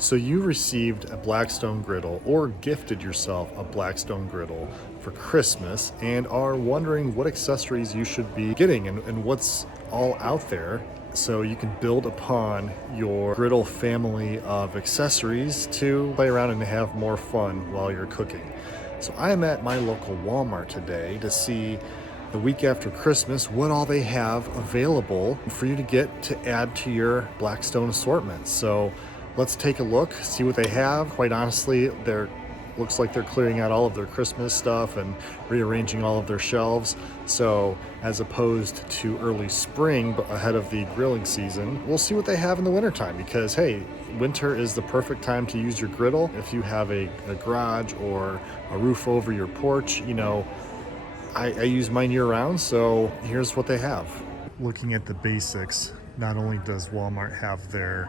So you received a Blackstone Griddle or gifted yourself a Blackstone Griddle for Christmas and are wondering what accessories you should be getting and what's all out there so you can build upon your griddle family of accessories to play around and have more fun while you're cooking. So I am at my local Walmart today to see the week after Christmas what all they have available for you to get to add to your Blackstone assortment. So let's take a look, see what they have. Quite honestly, looks like they're clearing out all of their Christmas stuff and rearranging all of their shelves. So as opposed to early spring, but ahead of the grilling season, we'll see what they have in the wintertime because, hey, winter is the perfect time to use your griddle. If you have a garage or a roof over your porch, you know, I use mine year round, so here's what they have. Looking at the basics, not only does Walmart have their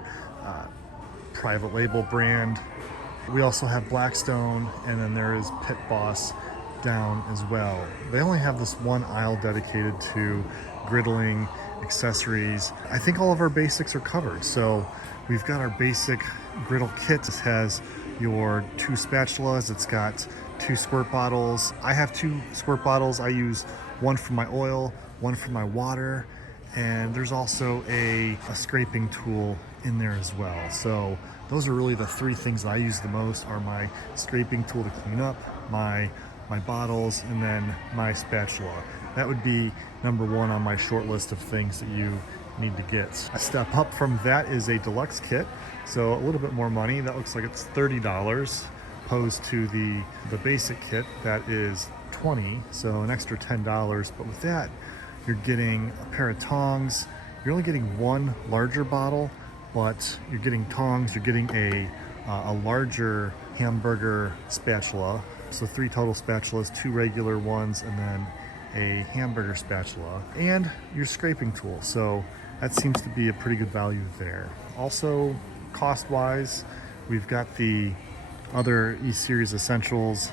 private label brand, we also have Blackstone, and then there is Pit Boss down as well. They only have this one aisle dedicated to griddling accessories. I think all of our basics are covered. So we've got our basic griddle kit. This has your 2 spatulas. It's got 2 squirt bottles. I have 2 squirt bottles. I use one for my oil, one for my water, and there's also a scraping tool in there as well. So those are really the 3 things that I use the most are my scraping tool to clean up, my bottles, and then my spatula. That would be number 1 on my short list of things that you need to get. A step up from that is a deluxe kit. So a little bit more money. That looks like it's $30 opposed to the basic kit that is $20, so an extra $10. But with that, you're getting a pair of tongs. You're only getting 1 larger bottle, but you're getting tongs, you're getting a larger hamburger spatula. So 3 total spatulas, 2 regular ones, and then a hamburger spatula, and your scraping tool. So that seems to be a pretty good value there. Also, cost-wise, we've got the other E-Series Essentials.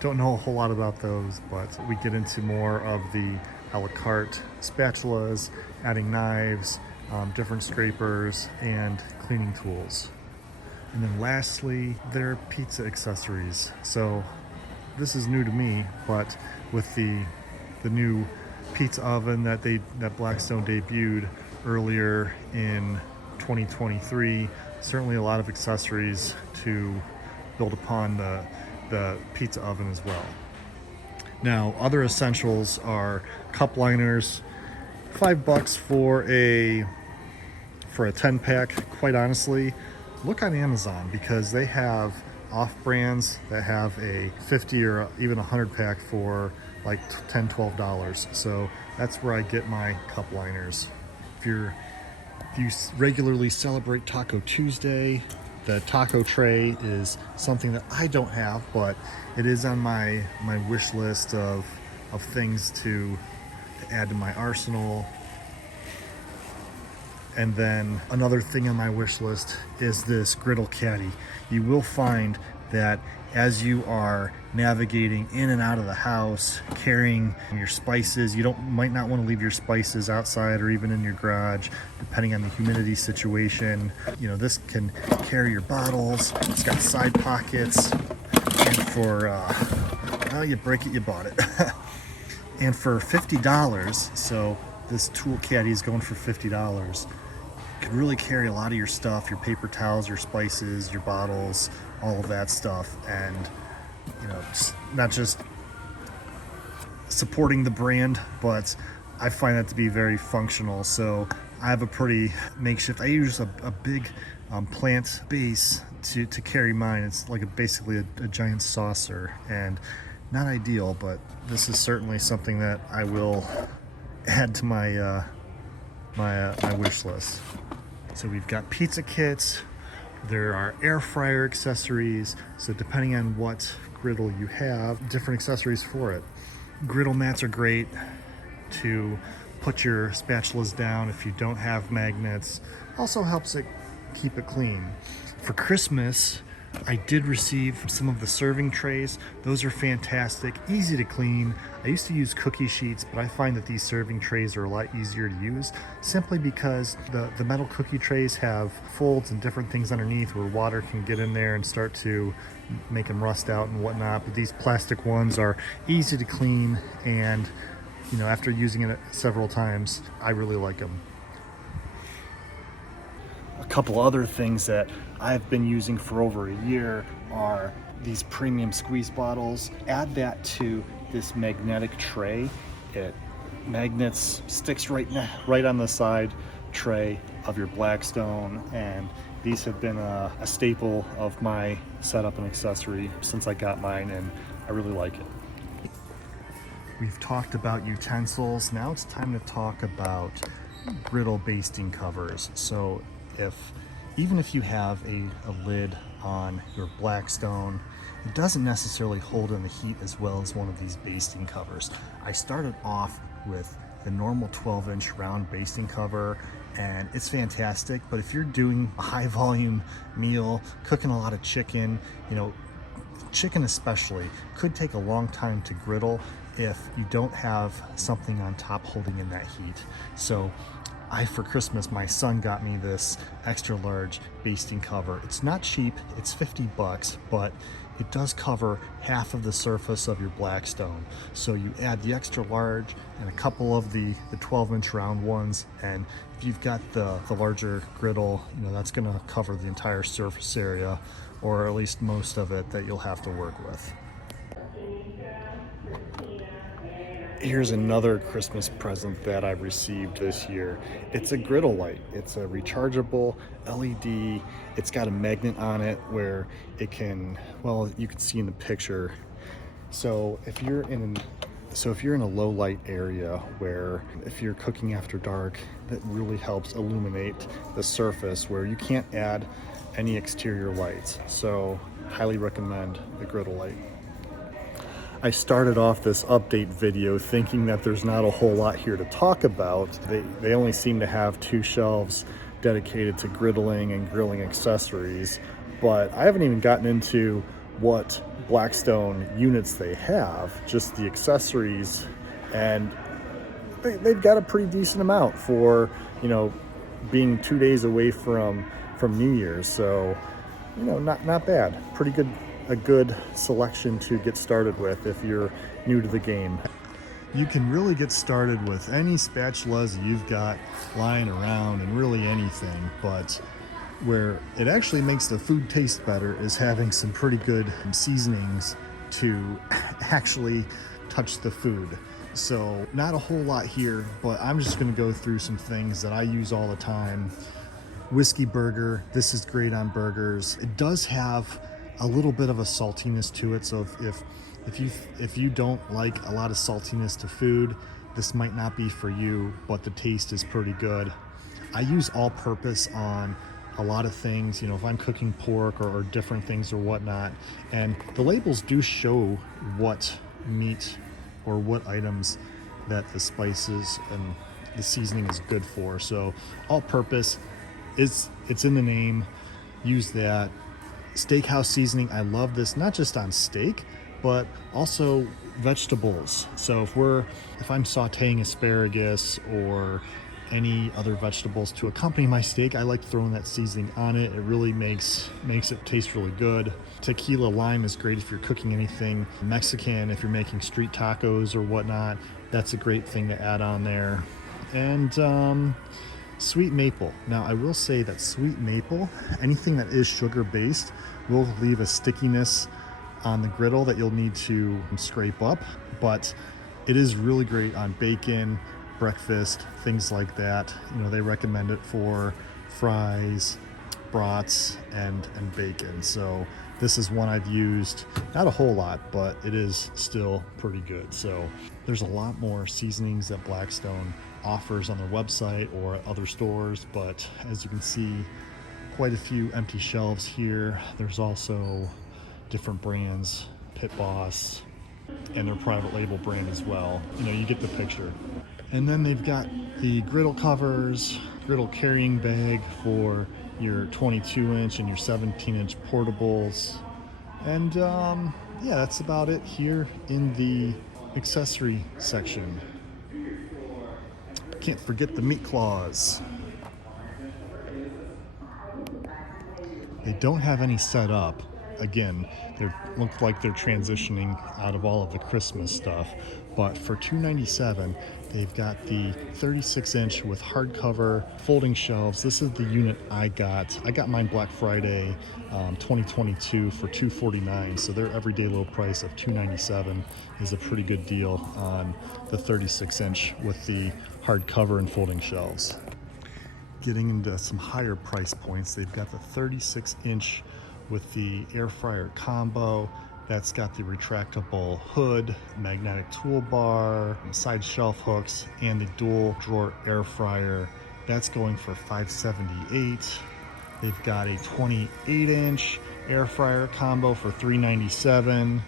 Don't know a whole lot about those, but we get into more of the a la carte spatulas, adding knives, different scrapers, and cleaning tools. And then lastly, their pizza accessories. So this is new to me, but with the new pizza oven that Blackstone debuted earlier in 2023, certainly a lot of accessories to build upon the pizza oven as well. Now, other essentials are cup liners, $5 for a 10-pack. Quite honestly, look on Amazon because they have off-brands that have a 50 or even 100-pack for like $10, $12. So that's where I get my cup liners. If you regularly celebrate Taco Tuesday, the taco tray is something that I don't have, but it is on my wish list of things to add to my arsenal. And then another thing on my wish list is this griddle caddy. You will find that as you are navigating in and out of the house, carrying your spices, might not want to leave your spices outside or even in your garage, depending on the humidity situation. You know, this can carry your bottles. It's got side pockets, and for you break it, you bought it. And for $50, so this tool caddy is going for $50. Could really carry a lot of your stuff, your paper towels, your spices, your bottles, all of that stuff, and you know, not just supporting the brand, but I find that to be very functional. So I have a pretty makeshift. I use a big plant base to carry mine. It's like basically a giant saucer, and not ideal, but this is certainly something that I will add to my my wish list. So we've got pizza kits, there are air fryer accessories, so depending on what griddle you have, different accessories for it. Griddle mats are great to put your spatulas down if you don't have magnets. Also helps it keep it clean. For Christmas, I did receive some of the serving trays. Those are fantastic, easy to clean. I used to use cookie sheets, but I find that these serving trays are a lot easier to use simply because the metal cookie trays have folds and different things underneath where water can get in there and start to make them rust out and whatnot. But these plastic ones are easy to clean, and you know, after using it several times, I really like them. A couple other things that I've been using for over a year are these premium squeeze bottles. Add that to this magnetic tray. It magnets, sticks right on the side tray of your Blackstone, and these have been a staple of my setup and accessory since I got mine, and I really like it. We've talked about utensils. Now it's time to talk about griddle basting covers. So even if you have a lid on your Blackstone, it doesn't necessarily hold in the heat as well as one of these basting covers. I started off with the normal 12-inch round basting cover, and it's fantastic. But if you're doing a high volume meal, cooking a lot of chicken, you know, chicken especially could take a long time to griddle if you don't have something on top holding in that heat. So for Christmas, my son got me this extra large basting cover. It's not cheap, it's 50 bucks, but it does cover half of the surface of your Blackstone. So you add the extra large and a couple of the 12-inch round ones, and if you've got the larger griddle, you know, that's gonna cover the entire surface area, or at least most of it, that you'll have to work with. Here's another Christmas present that I've received this year. It's a Griddle Light. It's a rechargeable LED. It's got a magnet on it where it can, well, you can see in the picture. So if you're in a low light area where if you're cooking after dark, that really helps illuminate the surface where you can't add any exterior lights. So highly recommend the Griddle Light. I started off this update video thinking that there's not a whole lot here to talk about. They only seem to have 2 shelves dedicated to griddling and grilling accessories, but I haven't even gotten into what Blackstone units they have, just the accessories, and they've got a pretty decent amount for, you know, being 2 days away from New Year's. So, you know, not bad. Pretty good. A good selection to get started with if you're new to the game. You can really get started with any spatulas you've got lying around, and really anything, but where it actually makes the food taste better is having some pretty good seasonings to actually touch the food. So not a whole lot here, but I'm just going to go through some things that I use all the time. Whiskey burger, this is great on burgers. It does have a little bit of a saltiness to it, so if you don't like a lot of saltiness to food, this might not be for you, but the taste is pretty good. I use all-purpose on a lot of things, you know, if I'm cooking pork or different things or whatnot, and the labels do show what meat or what items that the spices and the seasoning is good for. So all-purpose, it's in the name, use that. Steakhouse seasoning, I love this, not just on steak, but also vegetables. So if I'm sauteing asparagus or any other vegetables to accompany my steak, I like throwing that seasoning on it. It really makes it taste really good. Tequila lime is great if you're cooking anything Mexican, if you're making street tacos or whatnot. That's a great thing to add on there. And sweet maple. Now I will say that sweet maple, anything that is sugar based, will leave a stickiness on the griddle that you'll need to scrape up, but it is really great on bacon, breakfast, things like that. You know, they recommend it for fries, brats, and bacon. So this is one I've used, not a whole lot, but it is still pretty good. So there's a lot more seasonings that Blackstone offers on their website or other stores, but as you can see, quite a few empty shelves here. There's also different brands, Pit Boss, and their private label brand as well. You know, you get the picture. And then they've got the griddle covers, griddle carrying bag for your 22-inch and your 17-inch portables. And yeah, that's about it here in the accessory section. Can't forget the meat claws. They don't have any set up. Again, they look like they're transitioning out of all of the Christmas stuff. But for $297, they've got the 36-inch with hardcover folding shelves. This is the unit I got. I got mine Black Friday 2022 for $249. So their everyday low price of $297 is a pretty good deal on the 36-inch with the hardcover and folding shelves. Getting into some higher price points, they've got the 36-inch with the air fryer combo. That's got the retractable hood, magnetic toolbar, side shelf hooks, and the dual drawer air fryer. That's going for $578. They've got a 28-inch air fryer combo for $397,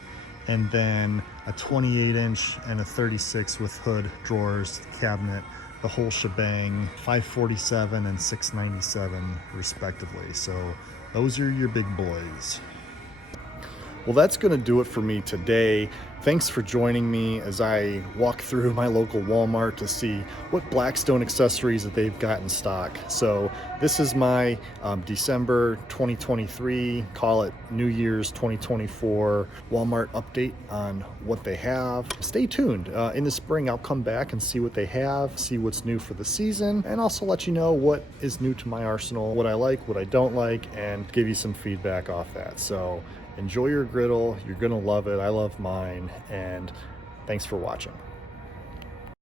and then a 28-inch and a 36 with hood, drawers, cabinet, the whole shebang, $547 and $697 respectively. So those are your big boys. Well, that's going to do it for me today. Thanks for joining me as I walk through my local Walmart to see what Blackstone accessories that they've got in stock. So this is my December 2023, call it New Year's 2024 Walmart update on what they have. Stay tuned. In the spring, I'll come back and see what they have, see what's new for the season, and also let you know what is new to my arsenal, what I like, what I don't like, and give you some feedback off that. So enjoy your griddle. You're gonna love it. I love mine. And thanks for watching.